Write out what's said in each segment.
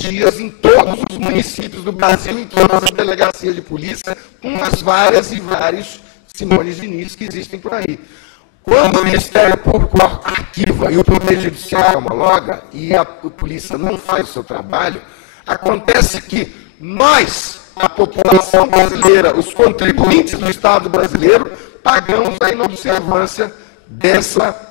dias em todos os municípios do Brasil, em todas as delegacias de polícia, com as várias e vários Simone Diniz que existem por aí. Quando o Ministério Público arquiva e o Poder Judiciário homologa e a polícia não faz o seu trabalho, acontece que nós, a população brasileira, os contribuintes do Estado brasileiro, pagamos a inobservância dessa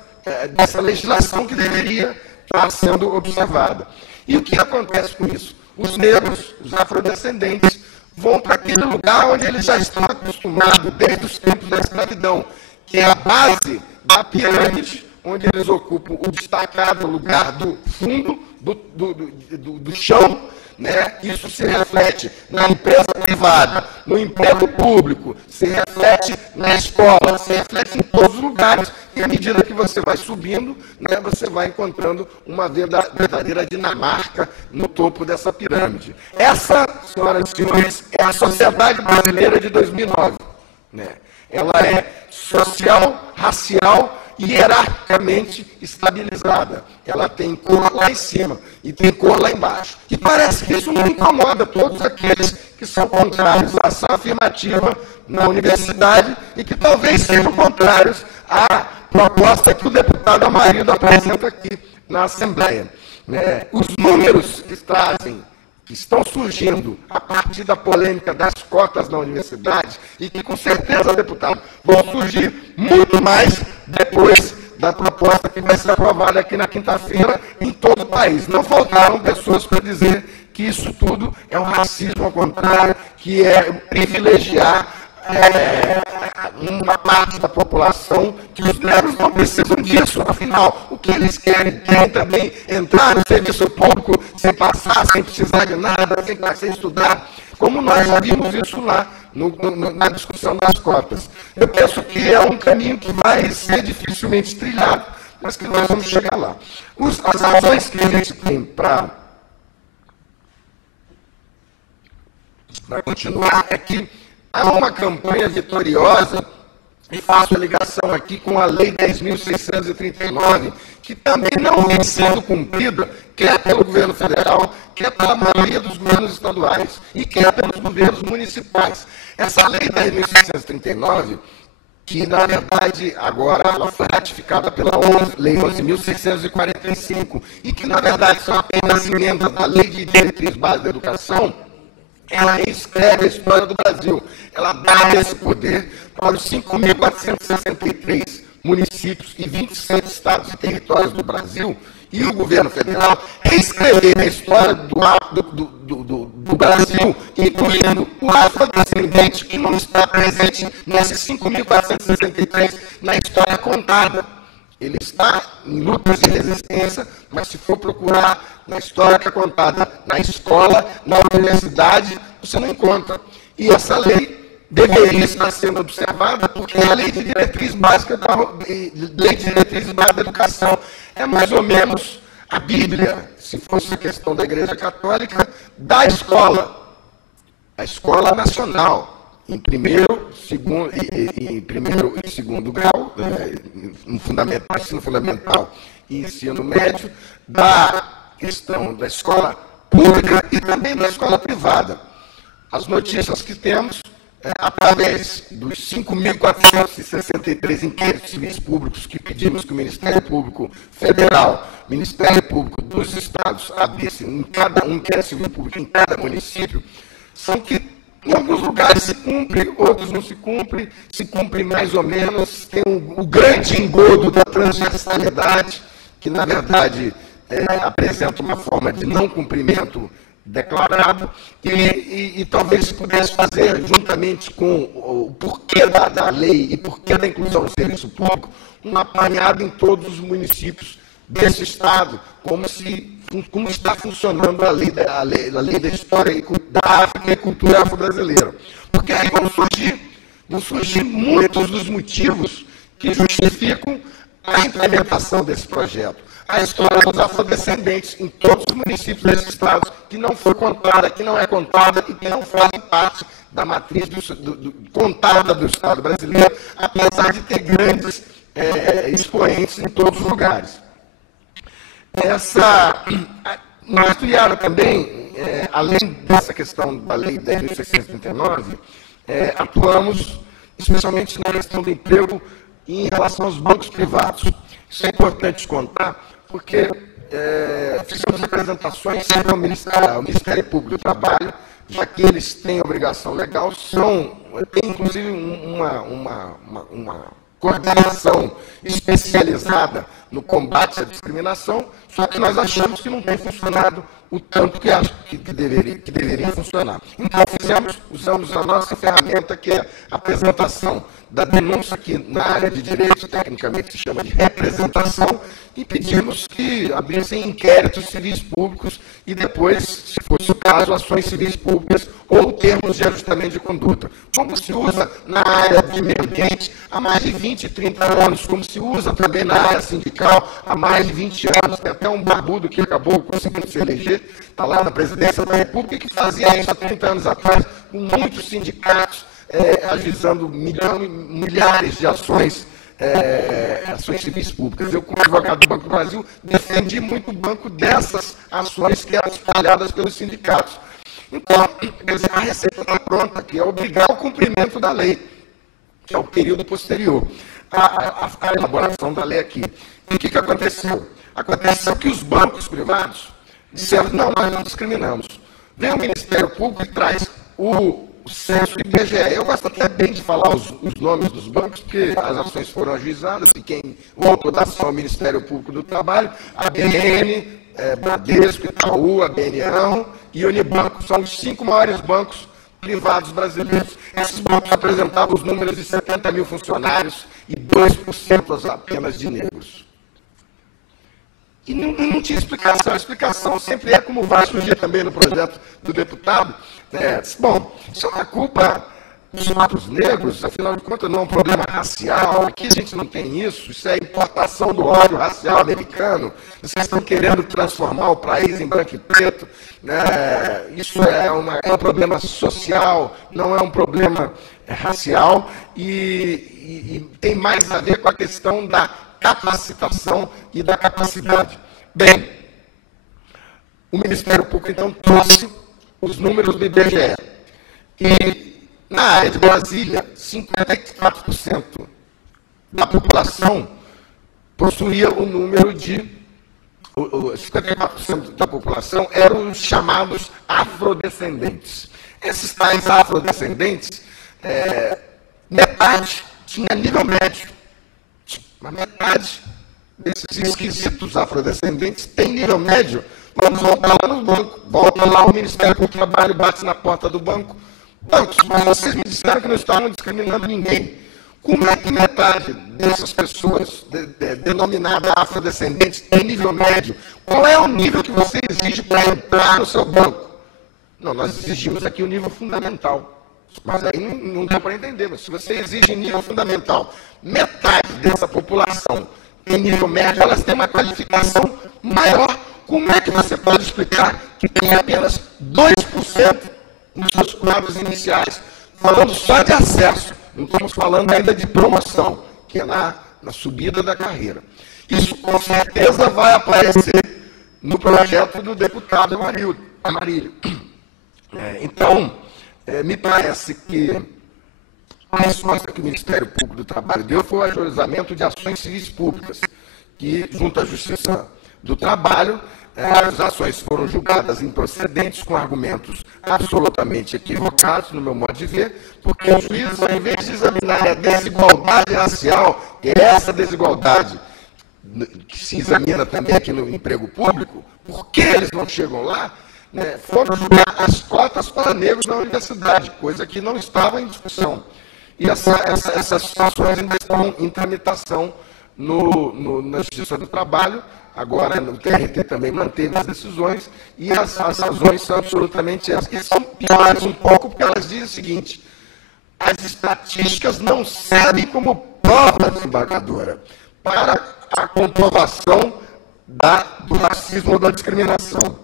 legislação que deveria estar sendo observada. E o que acontece com isso? Os negros, os afrodescendentes, vão para aquele lugar onde eles já estão acostumados desde os tempos da escravidão, que é a base da pirâmide, onde eles ocupam o destacado lugar do fundo, do chão, né? Isso se reflete na empresa privada, no emprego público, se reflete na escola, se reflete em todos os lugares. E à medida que você vai subindo, né, você vai encontrando uma verdadeira Dinamarca no topo dessa pirâmide. Essa, senhoras e senhores, é a sociedade brasileira de 2009. Né? Ela é social, racial e hierarquicamente estabilizada. Ela tem cor lá em cima e tem cor lá embaixo. E parece que isso não incomoda todos aqueles que são contrários à ação afirmativa na universidade e que talvez sejam contrários à proposta que o deputado Amarildo apresenta aqui na Assembleia. Né? Os números que estão surgindo a partir da polêmica das cotas na universidade e que, com certeza, deputado, vão surgir muito mais depois da proposta que vai ser aprovada aqui na quinta-feira em todo o país. Não faltaram pessoas para dizer que isso tudo é um racismo ao contrário, que é privilegiar uma parte da população, que os negros não precisam disso. Afinal, o que eles querem também entrar no serviço público sem passar, sem precisar de nada, sem estudar, como nós já vimos isso lá na discussão das cotas. Eu penso que é um caminho que vai ser dificilmente trilhado, mas que nós vamos chegar lá. As razões que a gente tem para continuar é que há uma campanha vitoriosa, e faço a ligação aqui com a Lei 10.639, que também não vem sendo cumprida, quer pelo governo federal, quer pela maioria dos governos estaduais e quer pelos governos municipais. Essa Lei 10.639, que, na verdade, agora ela foi ratificada pela Lei 11.645, e que, na verdade, são apenas emendas da Lei de Diretriz Básica da Educação, ela reescreve a história do Brasil. Ela dá esse poder para os 5.463 municípios e 27 estados e territórios do Brasil e o governo federal reescrever a história do Brasil, incluindo o afrodescendente, que não está presente nesses 5.463 na história contada. Ele está em lutas de resistência, mas se for procurar na história que é contada na escola, na universidade, você não encontra. E essa lei deveria estar sendo observada, porque é a Lei de Diretriz Básica da Educação é mais ou menos a Bíblia, se fosse a questão da Igreja Católica, da escola, a escola nacional. Em primeiro e segundo grau, ensino fundamental e ensino médio, da questão da escola pública e também da escola privada. As notícias que temos, através dos 5.463 inquéritos civis públicos que pedimos que o Ministério Público Federal, Ministério Público dos Estados, abrisse em cada um inquérito civil público em cada município, são que em alguns lugares se cumpre, outros não se cumpre mais ou menos, tem o grande engodo da transversalidade, que na verdade apresenta uma forma de não cumprimento declarado, e talvez se pudesse fazer, juntamente com o porquê da lei e porquê da inclusão no serviço público, um apanhado em todos os municípios desse Estado, como está funcionando a lei da história da África e cultura afro-brasileira. Porque aí vão surgir muitos dos motivos que justificam a implementação desse projeto. A história dos afrodescendentes em todos os municípios desse Estado, que não foi contada, que não é contada e que não fazem parte da matriz contada do Estado brasileiro, apesar de ter grandes expoentes em todos os lugares. Nós criaram também além dessa questão da Lei 10.639, atuamos especialmente na questão do emprego em relação aos bancos privados. Isso é importante contar, porque fizemos apresentações ao Ministério Público do Trabalho, já que eles têm obrigação legal, tem inclusive uma coordenação especializada no combate à discriminação, só que nós achamos que não tem funcionado o tanto que deveria funcionar. Então, usamos a nossa ferramenta, que é a apresentação da denúncia, que na área de direito, tecnicamente, se chama de representação, e pedimos que abrissem inquéritos civis públicos e depois, se fosse o caso, ações civis públicas ou termos de ajustamento de conduta. Como se usa na área do meio ambiente há mais de 20, 30 anos, como se usa também na área sindical há mais de 20 anos. Tem até um barbudo que acabou conseguindo se eleger, está lá na presidência da República, que fazia isso há 30 anos atrás, com muitos sindicatos, ajuizando milhares de ações civis públicas. Eu, como advogado do Banco do Brasil, defendi muito o banco dessas ações que eram espalhadas pelos sindicatos. Então, a receita está pronta, que é obrigar o cumprimento da lei, que é o período posterior à elaboração da lei aqui. E o que aconteceu? Aconteceu que os bancos privados disseram: não, nós não discriminamos. Vem o Ministério Público e traz o censo IBGE. Eu gosto até bem de falar os nomes dos bancos, porque as ações foram ajuizadas, e o autor da ação é o Ministério Público do Trabalho, a ABN, Bradesco, Itaú, ABN e Unibanco. São os 5 maiores bancos privados brasileiros. Esses bancos apresentavam os números de 70 mil funcionários e 2% apenas de negros. E não tinha explicação. A explicação sempre é, como vai surgir também no projeto do deputado, bom, isso é uma culpa dos negros, afinal de contas não é um problema racial, aqui a gente não tem isso é importação do ódio racial americano, vocês estão querendo transformar o país em branco e preto, isso é um problema social, não é um problema racial, e tem mais a ver com a questão da capacitação e da capacidade. Bem, o Ministério Público, então, trouxe os números do IBGE. E, na área de Brasília, 54% da população possuía o número de... 54% da população eram os chamados afrodescendentes. Esses tais afrodescendentes, metade tinha nível médio. Mas metade desses esquisitos afrodescendentes tem nível médio. Vamos voltar lá no banco. Volta lá o Ministério do Trabalho, bate na porta do banco. Bancos, mas vocês me disseram que não estavam discriminando ninguém. Como é que metade dessas pessoas denominadas afrodescendentes tem nível médio? Qual é o nível que você exige para entrar no seu banco? Não, nós exigimos aqui o nível fundamental. Mas aí não dá para entender. Mas se você exige nível fundamental, metade dessa população tem nível médio, elas têm uma qualificação maior. Como é que você pode explicar que tem apenas 2% nos seus quadros iniciais? Falando só de acesso, não estamos falando ainda de promoção, que é na subida da carreira. Isso com certeza vai aparecer no projeto do deputado Amarílio. Então, me parece que a resposta que o Ministério Público do Trabalho deu foi o ajuizamento de ações civis públicas, que, junto à Justiça do Trabalho, as ações foram julgadas improcedentes com argumentos absolutamente equivocados, no meu modo de ver, porque os juízes, ao invés de examinar a desigualdade racial, que é essa desigualdade que se examina também aqui no emprego público, por que eles não chegam lá, foram julgar as cotas para negros na universidade, coisa que não estava em discussão. E essas situações ainda estão em tramitação na Justiça do Trabalho. Agora, o TRT também manteve as decisões, e as razões são absolutamente essas, que são piores um pouco, porque elas dizem o seguinte: as estatísticas não servem como prova desembargadora para a comprovação do racismo ou da discriminação.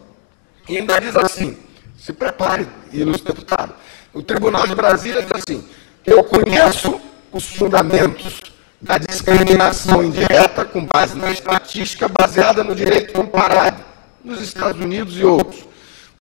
E ainda diz assim, se prepare, ilustre deputado, o Tribunal de Brasília diz assim: eu conheço os fundamentos da discriminação indireta com base na estatística baseada no direito comparado nos Estados Unidos e outros.